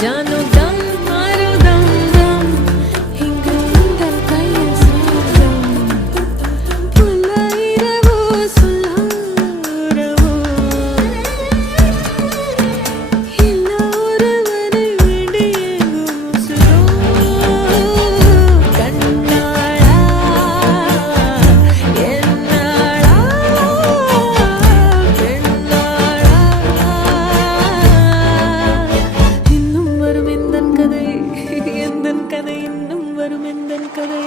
Já não வருமெந்தன் கதை